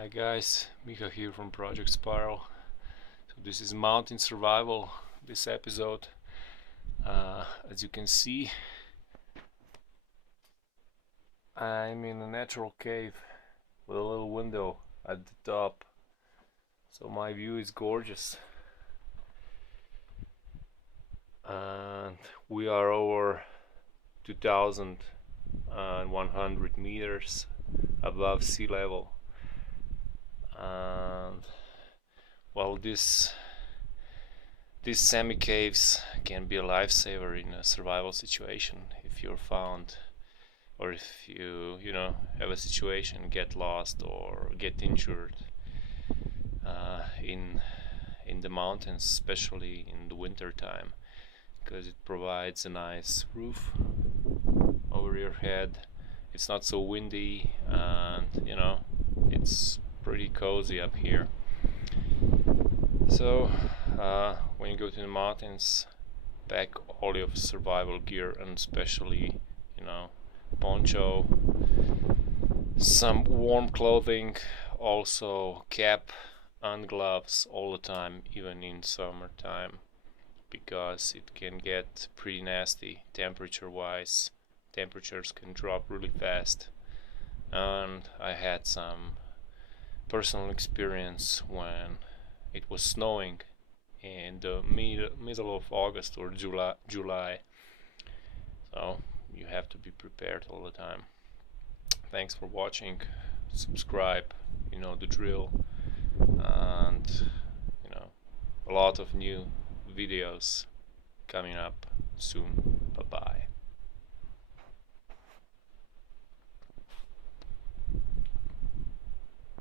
Hi guys, Mika here from Project Spiral. So this is mountain survival, this episode. As you can see, I'm in a natural cave with a little window at the top. So my view is gorgeous. And we are over 2,100 meters above sea level. And well, these semi-caves can be a lifesaver in a survival situation if you're found, or if you have a situation, get lost or get injured in the mountains, especially in the winter time, because it provides a nice roof over your head. It's not so windy, and it's pretty cozy up here. So when you go to the mountains, pack all your survival gear, and especially poncho, some warm clothing, also cap and gloves all the time, even in summertime, because it can get pretty nasty temperature wise. Temperatures can drop really fast, and I had some personal experience when it was snowing in the middle of August or July. So you have to be prepared all the time. Thanks for watching. Subscribe, you know the drill, and a lot of new videos coming up soon.